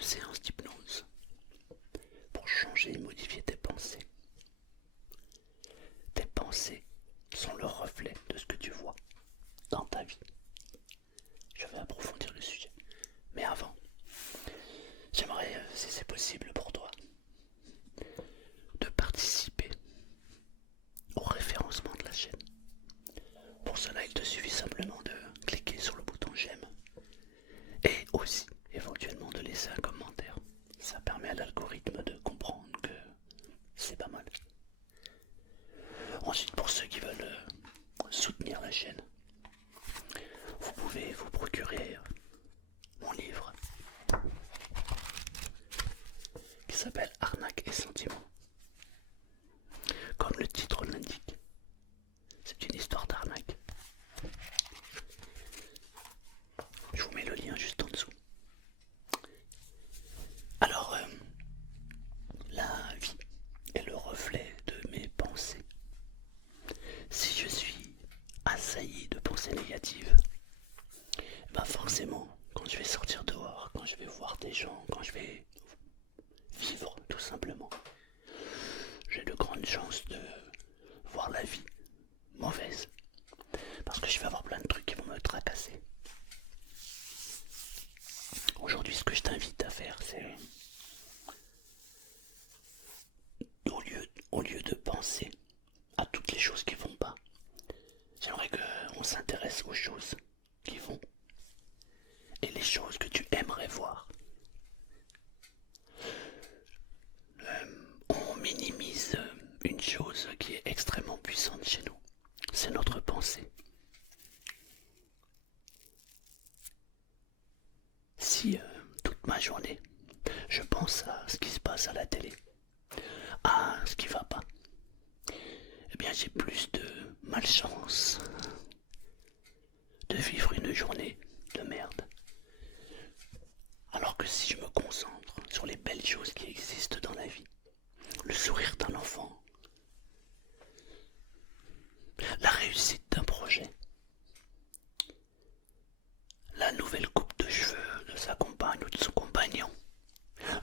séance d'hypnose pour changer et modifier tes pensées. Tes pensées sont le reflet de ce que tu vois dans ta vie. Je vais approfondir le sujet. Mais avant, j'aimerais, si c'est possible pour toi, de participer au référencement de la chaîne. Pour cela, il te suffit simplement de cliquer sur le bouton j'aime et aussi éventuellement de laisser un commentaire. Ça permet à l'algorithme de comprendre que c'est pas mal. Ensuite, pour ceux qui veulent soutenir la chaîne, vous pouvez vous procurer mon livre qui s'appelle Arnaque et Sentiments. Comme le titre l'indique, c'est une histoire d'arnaque. Je vous mets le lien juste en dessous. Alors, la vie est le reflet de mes pensées. Si je suis assailli de pensées négatives, bah forcément, quand je vais sortir dehors, quand je vais voir des gens, quand je vais vivre tout simplement, j'ai de grandes chances de voir la vie mauvaise. Parce que je vais avoir plein de trucs qui vont me tracasser. Aujourd'hui, ce que je t'invite à faire, c'est au lieu de penser à toutes les choses qui vont pas, j'aimerais qu'on s'intéresse aux choses qui vont et les choses que tu aimerais voir. On minimise une chose qui est extrêmement puissante chez nous, c'est notre pensée. Si toute ma journée, je pense à ce qui se passe à la télé, à ce qui va pas, eh bien j'ai plus de malchance de vivre une journée de merde. Alors que si je me concentre sur les belles choses qui existent dans la vie, le sourire d'un enfant, la réussite d'un projet, la nouvelle coupe de cheveux de sa compagne ou de son compagnon,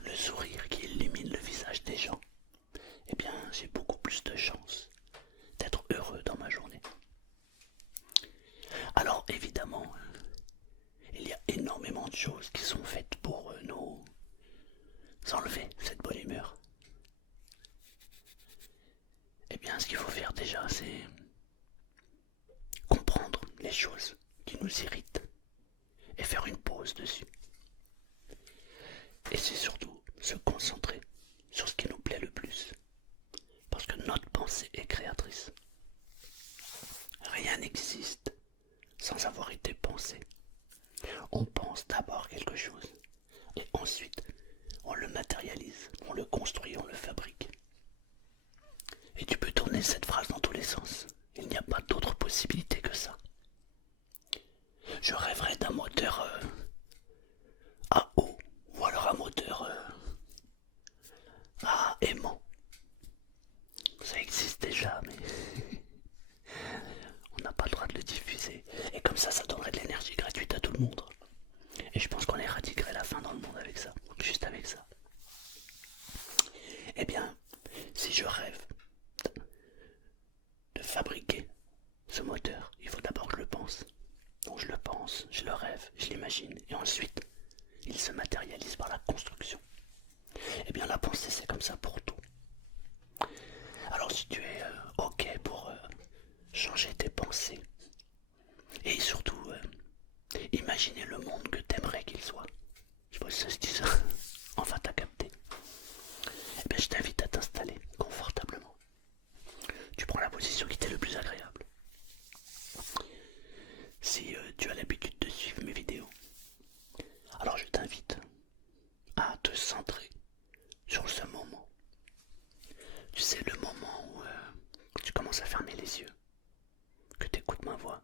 le sourire qui illumine le visage des gens, eh bien j'ai beaucoup plus de chances d'être heureux dans ma journée. Alors évidemment, il y a énormément de choses qui sont faites pour nous enlever cette bonne humeur. Eh bien ce qu'il faut faire déjà, c'est comprendre les choses qui nous irritent et faire une pause dessus. Et c'est surtout se concentrer sur ce qui nous plaît le plus. Parce que notre pensée est créatrice. Rien n'existe sans avoir été pensé. On pense d'abord quelque chose et ensuite on le matérialise, on le construit, on le fabrique. Et tu peux tourner cette phrase dans tous les sens. Il n'y a pas d'autre possibilité que ça. Je rêverais d'un moteur à eau ou alors un moteur à aimant. Ça existe déjà, mais on n'a pas le droit de le diffuser. Et comme ça donnerait de l'énergie gratuite à tout le monde. Et je pense qu'on éradiquerait la faim dans le monde avec ça, juste avec ça. Eh bien, si je rêve de fabriquer ce moteur, il faut d'abord que je le pense. Donc je le pense, je le rêve, je l'imagine, et ensuite, il se matérialise par la construction. Eh bien, la pensée, c'est comme ça pour tout. Alors si tu es OK pour changer tes pensées, et surtout imaginer le monde que t'aimerais qu'il soit, je sais pas si ça se dit ça, enfin t'as capté, eh bien je t'invite à t'installer confortablement. Tu prends la position qui t'est le plus agréable. Si tu as l'habitude de suivre mes vidéos, alors je t'invite à te centrer sur ce moment. Tu sais, le moment où tu commences à fermer les yeux, que tu écoutes ma voix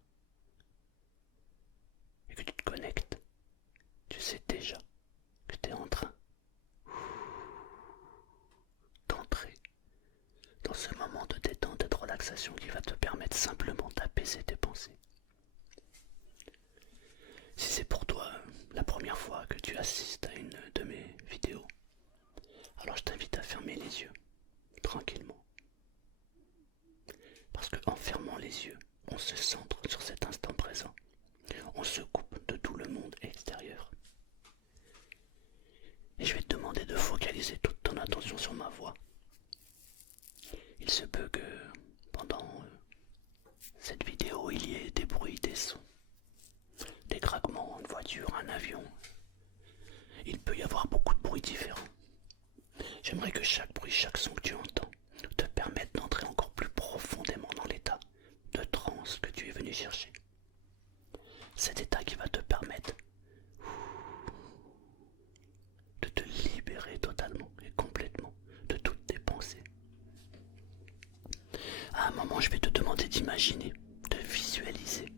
et que tu te connectes. Tu sais déjà que tu es en train d'entrer dans ce moment de détente et de relaxation qui va te permettre simplement d'apaiser tes pensées. Si c'est pour toi la première fois que tu assistes à une de mes fermer les yeux, tranquillement. Parce qu'en fermant les yeux, on se centre sur cet instant présent. On se coupe de tout le monde extérieur. Et je vais te demander de focaliser toute ton attention sur ma voix. Il se peut que pendant cette vidéo, il y ait des bruits, des sons, des craquements, une voiture, un avion. Il peut y avoir beaucoup de bruits différents. J'aimerais que chaque bruit, chaque son que tu entends te permette d'entrer encore plus profondément dans l'état de transe que tu es venu chercher. Cet état qui va te permettre de te libérer totalement et complètement de toutes tes pensées. À un moment, je vais te demander d'imaginer, de visualiser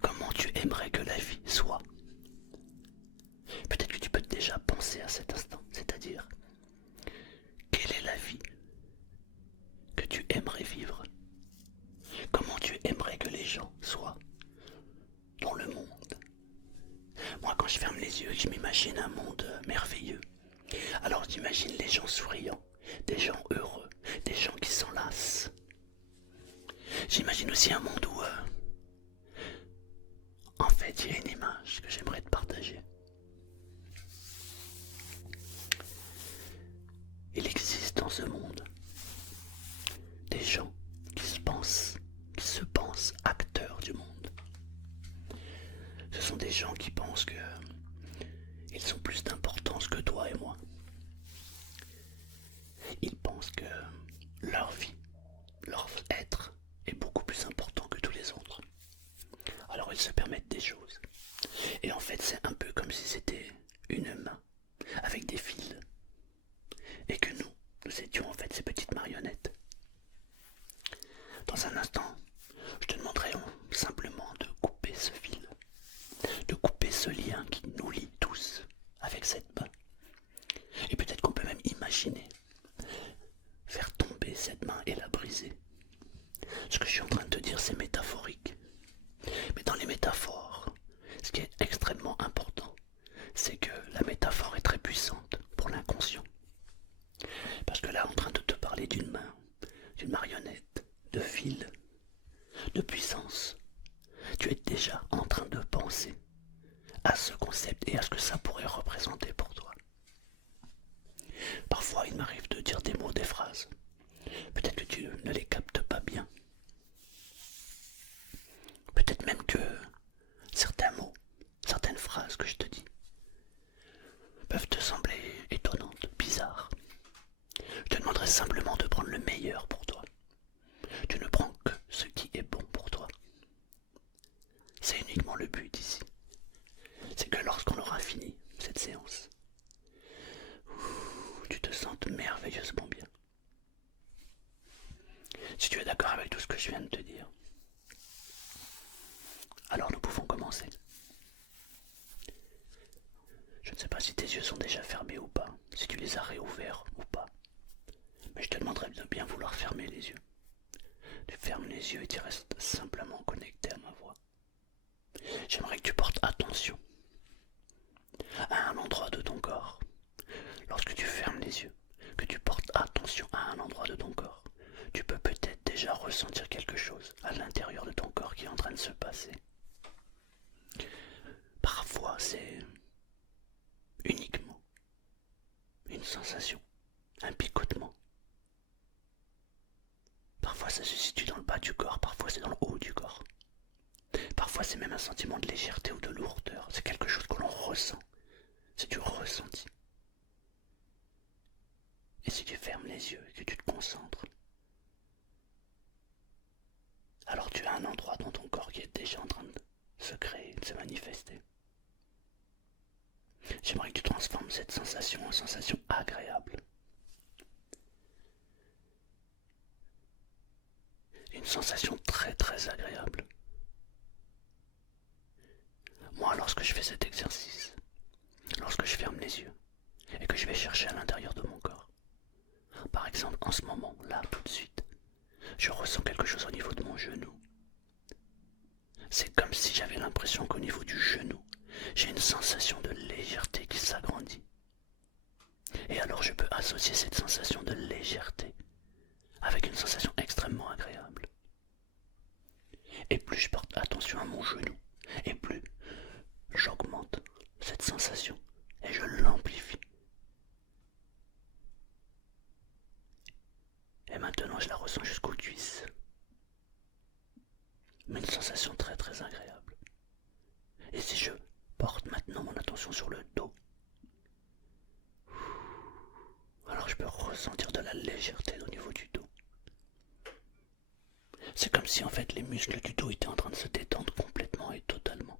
comment tu aimerais que la vie soit. Peut-être que tu peux déjà penser à cet instant, c'est-à-dire quelle est la vie que tu aimerais vivre? Comment tu aimerais que les gens soient dans le monde? Moi, quand je ferme les yeux, je m'imagine un monde merveilleux. Alors j'imagine les gens souriants, des gens heureux, des gens qui s'enlacent. J'imagine aussi un monde où, en fait, il y a une image que j'aimerais te partager. Il existe dans ce monde des gens qui se pensent acteurs du monde. Ce sont des gens qui pensent que ils ont plus d'importance que toi et moi. Ils pensent que leur vie, leur être est beaucoup plus important que tous les autres. Alors ils se permettent des choses. Et en fait, c'est un peu comme si c'était une main avec des fils. Et que nous étions en fait ces petites marionnettes. Dans un instant, je te demanderai simplement de couper ce fil, de couper ce lien qui nous lie tous avec cette main. Et peut-être qu'on peut même imaginer faire tomber cette main et la briser. Ce que je suis en train de te dire, c'est métaphorique. Mais dans les métaphores, ce qui est extrêmement important, c'est que la métaphore est très puissante pour l'inconscient. Parce que là, en train de te parler d'une main, d'une marionnette, de fil, de puissance, tu es déjà en train de penser à ce concept et à ce que ça pourrait représenter pour toi. Parfois, il m'arrive de dire des mots, des phrases. Peut-être que tu ne les captes pas bien. Peut-être même que certains mots, certaines phrases que je te dis, peuvent te sembler étonnantes, bizarres. Je te demanderai simplement de prendre le meilleur pour toi. Tu ne prends que ce qui est bon pour toi. C'est uniquement le but ici. C'est que lorsqu'on aura fini cette séance, tu te sentes merveilleusement bien. Si tu es d'accord avec tout ce que je viens de te dire, alors nous pouvons commencer. Je ne sais pas si tes yeux sont déjà fermés ou pas, si tu les as réouverts ou pas. Mais je te demanderai de bien vouloir fermer les yeux. Tu fermes les yeux et tu restes simplement connecté à ma voix. J'aimerais que tu portes attention à un endroit de ton corps. Lorsque tu fermes les yeux, que tu portes attention à un endroit de ton corps, tu peux peut-être déjà ressentir quelque chose à l'intérieur de ton corps qui est en train de se passer. Parfois, c'est uniquement une sensation, un picotement. Parfois, ça se situe dans le bas du corps, parfois c'est dans le haut du corps. Parfois, c'est même un sentiment de légèreté ou de lourdeur. C'est quelque chose que l'on ressent. C'est du ressenti. Et si tu fermes les yeux et que tu te concentres, alors tu as un endroit dans ton corps qui est déjà en train de se créer, de se manifester. J'aimerais que tu transformes cette sensation en sensation agréable. Une sensation très très agréable. Moi, lorsque je fais cet exercice, lorsque je ferme les yeux et que je vais chercher à l'intérieur de mon corps, par exemple en ce moment, là, tout de suite, je ressens quelque chose au niveau de mon genou. C'est comme si j'avais l'impression qu'au niveau du genou, j'ai une sensation de légèreté qui s'agrandit. Et alors je peux associer cette sensation de légèreté avec une sensation extrêmement agréable. Et plus je porte attention à mon genou, et plus j'augmente cette sensation et je l'amplifie. Et maintenant je la ressens jusqu'aux cuisses. Mais une sensation très très agréable. Et si je porte maintenant mon attention sur le dos, alors je peux ressentir de la légèreté au niveau du dos. C'est comme si en fait les muscles du dos étaient en train de se détendre complètement et totalement.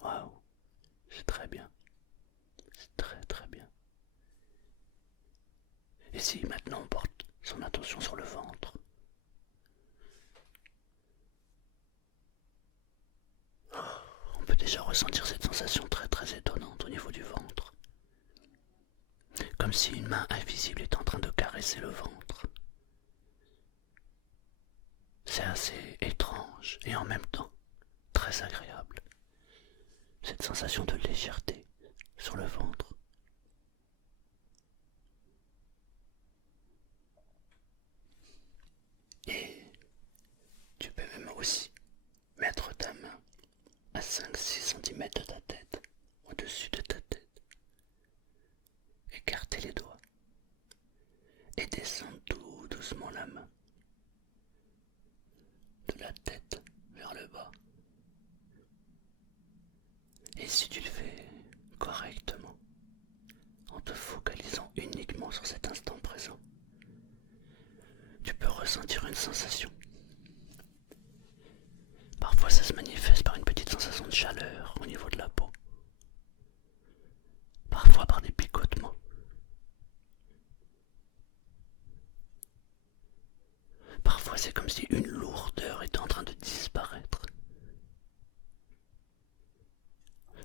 Waouh, c'est très bien, c'est très très bien. Et si maintenant on porte son attention sur le ventre, on peut déjà ressentir cette sensation très très étonnante au niveau du ventre. Comme si une main invisible était en train de caresser le ventre. C'est assez étrange et en même temps très agréable. Cette sensation de légèreté sur le ventre. Et tu peux même aussi mettre ta main à 5-6 cm de ta tête, au-dessus de ta tête. Écarter les doigts et descendre tout doucement la main de la tête vers le bas. Et si tu le fais correctement, en te focalisant uniquement sur cet instant présent, tu peux ressentir une sensation. Parfois ça se manifeste par une petite sensation de chaleur au niveau de la peau. Parfois par des picotements. Parfois c'est comme si une lourdeur était en train de disparaître.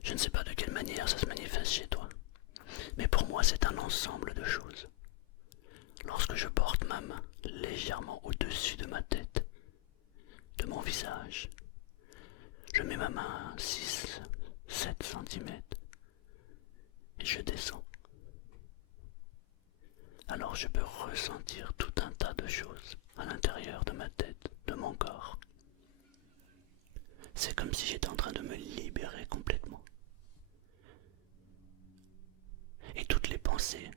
Je ne sais pas de quelle manière ça se manifeste chez toi, mais pour moi c'est un ensemble de choses. Lorsque je porte ma main légèrement au-dessus de ma tête, de mon visage, je mets ma main à 6-7 cm et je descends. Alors je peux ressentir tout un tas de choses à l'intérieur de ma tête, de mon corps. C'est comme si j'étais en train de me libérer complètement. Et toutes les pensées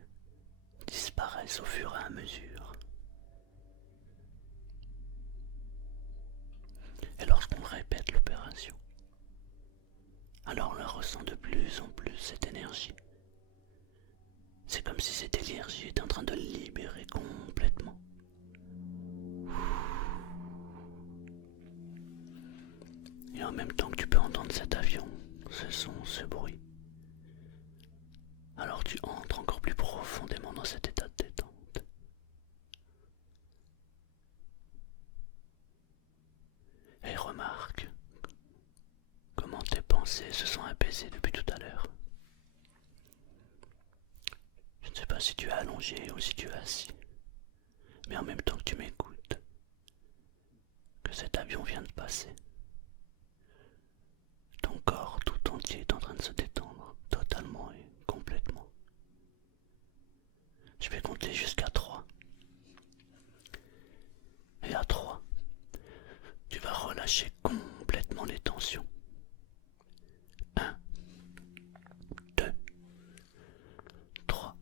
disparaissent au fur et à mesure. Et lorsqu'on répète l'opération, alors on la ressent de plus en plus, cette énergie. C'est comme si cette énergie était en train de libérer complètement. Et en même temps que tu peux entendre cet avion, ce son, ce bruit, alors tu entres encore plus profondément dans cet état de détente. Et remarque comment tes pensées se sont apaisées depuis tout à l'heure. Je ne sais pas si tu es allongé ou si tu es assis, mais en même temps que tu m'écoutes, que cet avion vient de passer, ton corps tout entier est en train de se détendre totalement et complètement. Je vais compter jusqu'à 3. Et à 3, tu vas relâcher complètement les tensions. 1, 2, 3.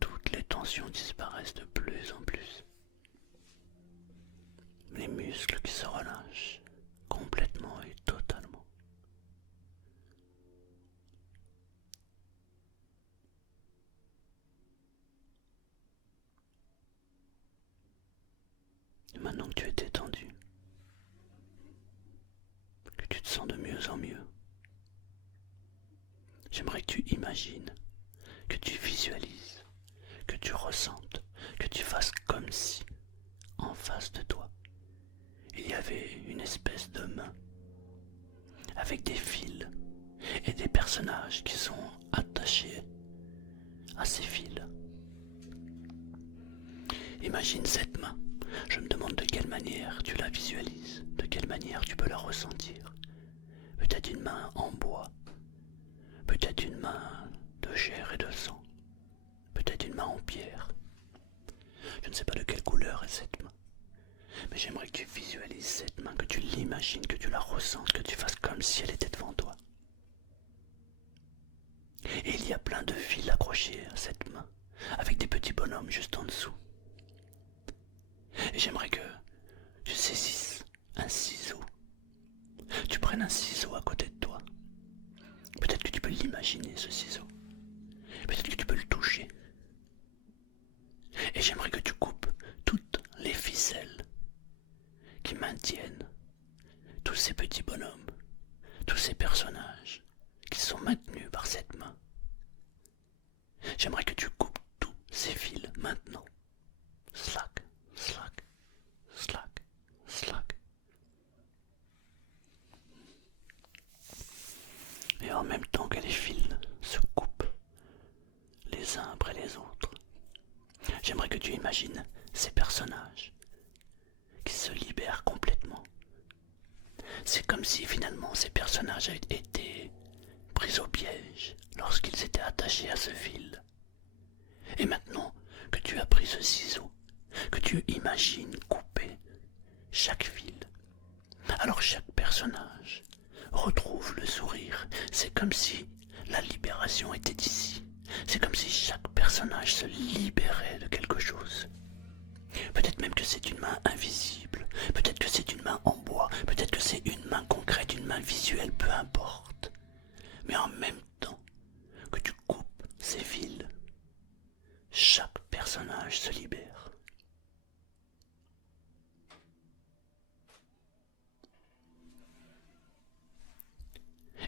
Toutes les tensions disparaissent de plus en plus. Les muscles qui se relâchent complètement et totalement. Et maintenant que tu es détendu, que tu te sens de mieux en mieux, j'aimerais que tu imagines, que tu visualises, que tu ressentes, que tu fasses comme si, en face de toi, il y avait une espèce de main, avec des fils et des personnages qui sont attachés à ces fils. Imagine cette main. Je me demande de quelle manière tu la visualises, de quelle manière tu peux la ressentir. Peut-être une main en bois, peut-être une main de chair et de sang, peut-être une main en pierre. Je ne sais pas de quelle couleur est cette main, mais j'aimerais que tu visualises cette main, que tu l'imagines, que tu la ressentes, que tu fasses comme si elle était devant toi. Et il y a plein de fils accrochés à cette main, avec des petits bonhommes juste en dessous. Et j'aimerais que tu saisisses un ciseau. Tu prennes un ciseau à côté de toi. Peut-être que tu peux l'imaginer, ce ciseau. Peut-être que tu peux le toucher. Et j'aimerais que tu coupes toutes les ficelles qui maintiennent tous ces petits bonhommes, tous ces personnages qui sont maintenus par cette main. J'aimerais que tu coupes tous ces fils maintenant. Slack, slack, slack, slack. Et en même temps que les fils se coupent les uns après les autres, j'aimerais que tu imagines ces personnages qui se libèrent complètement. C'est comme si finalement ces personnages avaient été pris au piège lorsqu'ils étaient attachés à ce fil. Et maintenant que tu as pris ce ciseau, que tu imagines couper chaque fil, alors chaque personnage retrouve le sourire. C'est comme si la libération était ici. C'est comme si chaque personnage se libérait de quelque chose. Peut-être même que c'est une main invisible, peut-être que c'est une main en bois, peut-être que c'est une main concrète, une main visuelle, peu importe. Mais en même temps que tu coupes ces fils, chaque personnage se libère.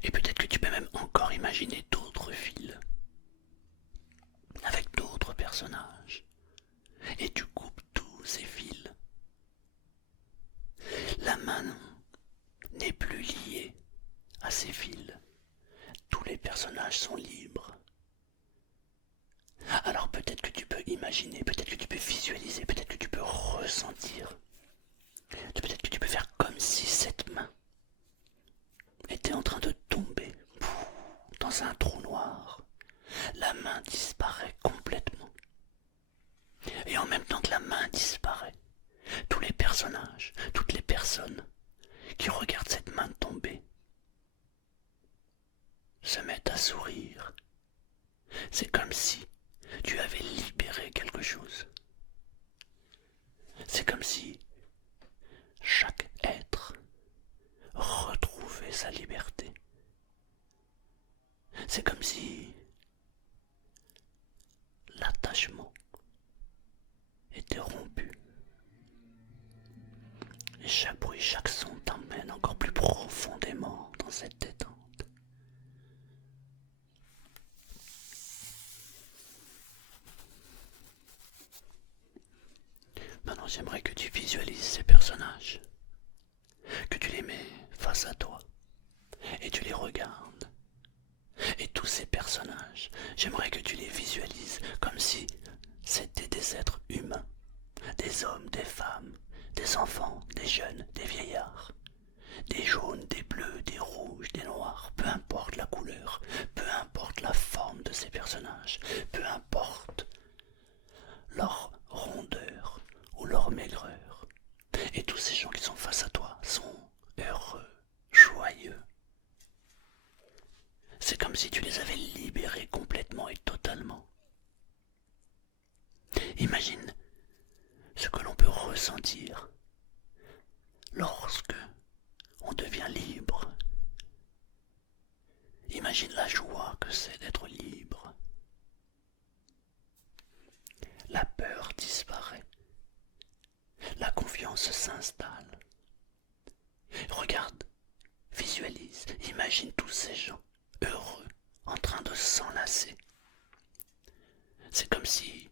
Et peut-être que tu peux même encore imaginer d'autres fils, avec d'autres personnages. Et tu coupes tous ces fils. La main n'est plus liée à ces fils. Tous les personnages sont libres. Alors peut-être que tu peux imaginer, peut-être que tu peux visualiser, peut-être que tu peux ressentir. Peut-être que tu peux faire comme si cette main était en train de tomber dans un trou noir. La main disparaît complètement. Et en même temps que la main disparaît, tous les personnages, toutes les personnes qui regardent cette main tomber se mettent à sourire. C'est comme si tu avais libéré quelque chose. C'est comme si chaque être retrouvait sa liberté. C'est comme si l'attachement était rompu. Et chaque bruit, chaque son t'emmène encore plus profondément dans cette détente. Maintenant, j'aimerais que tu visualises ces personnages, que tu les mets face à toi et tu les regardes. Et tous ces personnages, j'aimerais que tu les visualises comme si c'était des êtres humains, des hommes, des femmes, des enfants, des jeunes, des vieillards, des jaunes, des bleus, des rouges, des noirs, peu importe la couleur, peu importe la forme de ces personnages, peu importe leur rondeur ou leur maigreur. Et tous ces gens qui sont face à toi sont heureux, joyeux. C'est comme si tu les avais libérés complètement et totalement. Imagine ce que l'on peut ressentir lorsque on devient libre. Imagine la joie que c'est d'être libre. La peur disparaît. La confiance s'installe. Regarde, visualise, imagine tous ces gens heureux, en train de s'enlacer. C'est comme si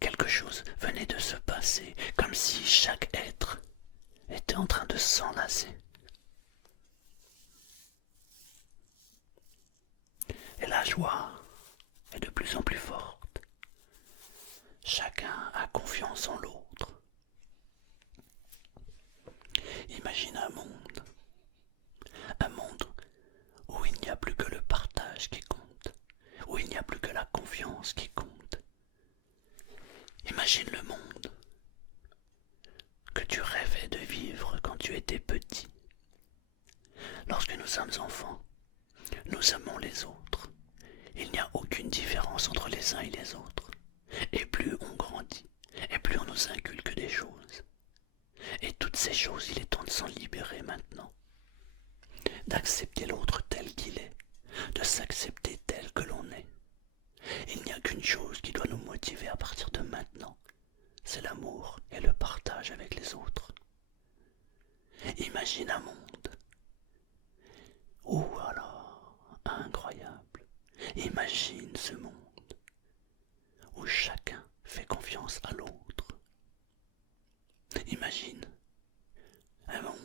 quelque chose venait de se passer, comme si chaque être était en train de s'enlacer. Et la joie est de plus en plus forte. Chacun a confiance en l'autre. Imagine un monde où il n'y a plus que le partage qui compte, où il n'y a plus que la confiance qui compte. Imagine le monde que tu rêvais de vivre quand tu étais petit. Lorsque nous sommes enfants, nous aimons les autres. Il n'y a aucune différence entre les uns et les autres. Et plus on grandit, et plus on nous inculque des choses. Et toutes ces choses, il est temps de s'en libérer maintenant. D'accepter l'autre tel qu'il est, de s'accepter tel que l'on est. Il n'y a qu'une chose qui doit nous motiver à partir de maintenant, c'est l'amour et le partage avec les autres. Imagine un monde. Oh alors, incroyable. Imagine ce monde où chacun fait confiance à l'autre. Imagine un monde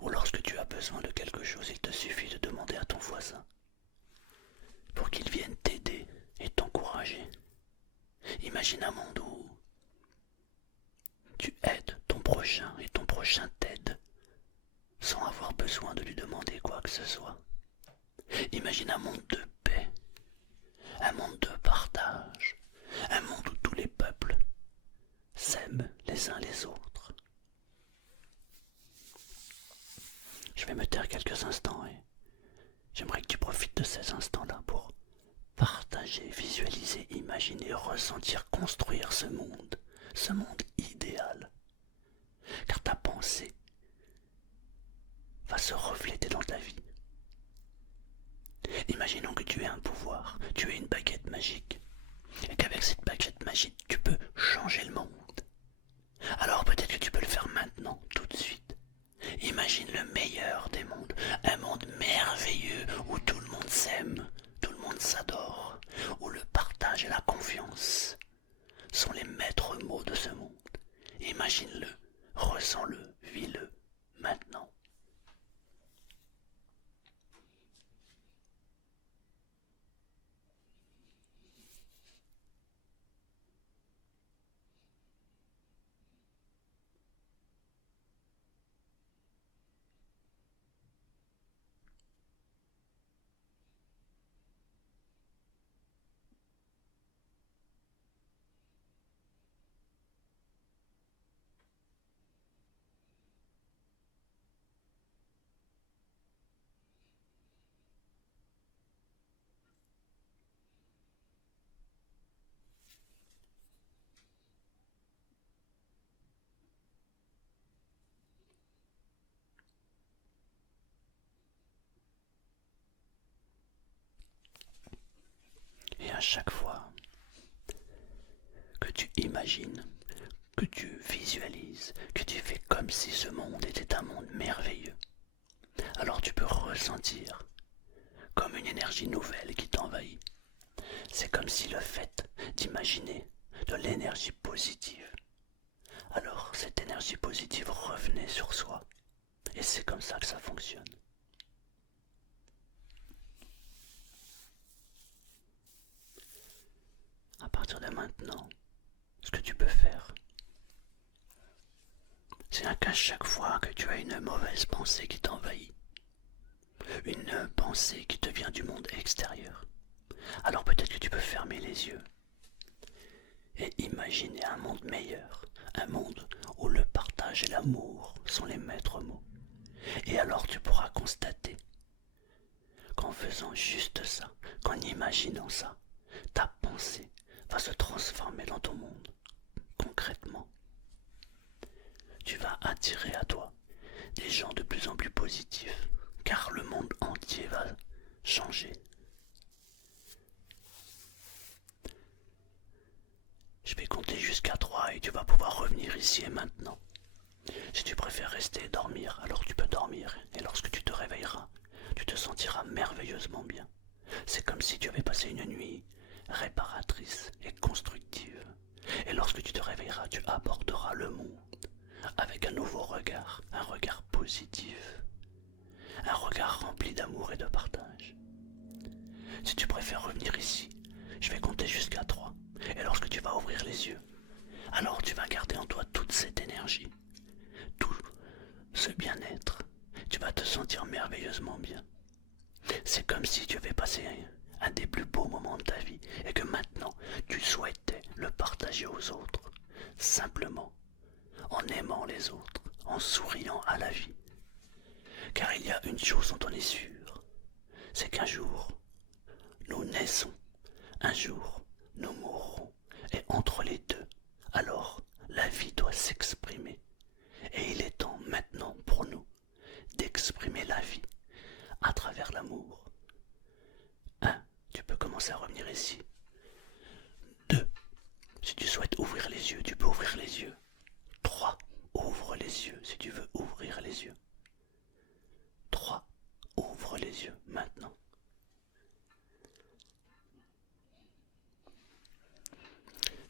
où lorsque tu as besoin de quelque chose, il te suffit de demander à ton voisin pour qu'il vienne t'aider et t'encourager. Imagine un monde où tu aides ton prochain et ton prochain t'aide sans avoir besoin de lui demander quoi que ce soit. Imagine un monde de paix, un monde de partage, un monde où tous les peuples s'aiment les uns les autres. Je vais me taire quelques instants et j'aimerais que tu profites de ces instants-là pour partager, visualiser, imaginer, ressentir, construire ce monde idéal. Car ta pensée va se refléter dans ta vie. Imaginons que tu aies un pouvoir, tu aies une baguette magique, et qu'avec cette baguette magique, tu peux changer le monde. Alors peut-être que tu peux le faire maintenant, tout de suite. Imagine le meilleur des mondes, un monde merveilleux où tout le monde s'aime, tout le monde s'adore, où le partage et la confiance sont les maîtres mots de ce monde. Imagine-le, ressens-le, vis-le, maintenant. Et à chaque fois que tu imagines, que tu visualises, que tu fais comme si ce monde était un monde merveilleux, alors tu peux ressentir comme une énergie nouvelle qui t'envahit. C'est comme si le fait d'imaginer de l'énergie positive, alors cette énergie positive revenait sur soi. Et c'est comme ça que ça fonctionne. À partir de maintenant, ce que tu peux faire, c'est qu'à chaque fois que tu as une mauvaise pensée qui t'envahit, une pensée qui te vient du monde extérieur, alors peut-être que tu peux fermer les yeux et imaginer un monde meilleur, un monde où le partage et l'amour sont les maîtres mots. Et alors tu pourras constater qu'en faisant juste ça, qu'en imaginant ça, ta pensée va se transformer dans ton monde, concrètement. Tu vas attirer à toi des gens de plus en plus positifs, car le monde entier va changer. Je vais compter jusqu'à 3 et tu vas pouvoir revenir ici et maintenant. Si tu préfères rester et dormir, alors tu peux dormir, et lorsque tu te réveilleras, tu te sentiras merveilleusement bien. C'est comme si tu avais passé une nuit réparatrice et constructive. Et lorsque tu te réveilleras, tu aborderas le monde avec un nouveau regard, un regard positif, un regard rempli d'amour et de partage. Si tu préfères revenir ici, je vais compter jusqu'à 3. Et lorsque tu vas ouvrir les sentir merveilleusement bien. C'est comme si tu avais passé un des plus beaux moments de ta vie et que maintenant tu souhaitais le partager aux autres, simplement en aimant les autres, en souriant à la vie. Car il y a une chose dont on est sûr, c'est qu'un jour, nous naissons, un jour, nous mourrons, et entre les deux, alors la vie doit s'exprimer. Et il est temps maintenant pour nous d'exprimer la vie à travers l'amour. 1. Tu peux commencer à revenir ici. 2. Si tu souhaites ouvrir les yeux, tu peux ouvrir les yeux. 3. Ouvre les yeux si tu veux ouvrir les yeux. 3. Ouvre les yeux maintenant.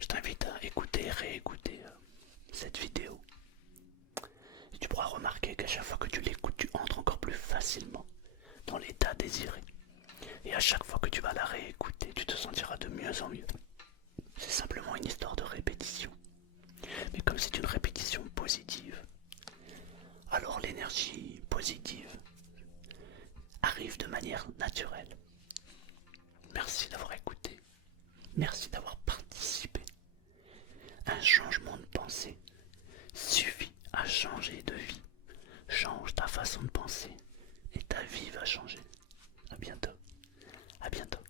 Je t'invite à écouter et réécouter cette vidéo. Et tu pourras remarquer qu'à chaque fois que tu l'écoutes, tu entres encore plus facilement dans l'état désiré. Et à chaque fois que tu vas la réécouter, tu te sentiras de mieux en mieux. C'est simplement une histoire de répétition. Mais comme c'est une répétition positive, alors l'énergie positive arrive de manière naturelle. Merci d'avoir écouté. Merci d'avoir participé. Un changement de pensée suffit à changer de vie. Change ta façon de penser et ta vie va changer. À bientôt. À bientôt.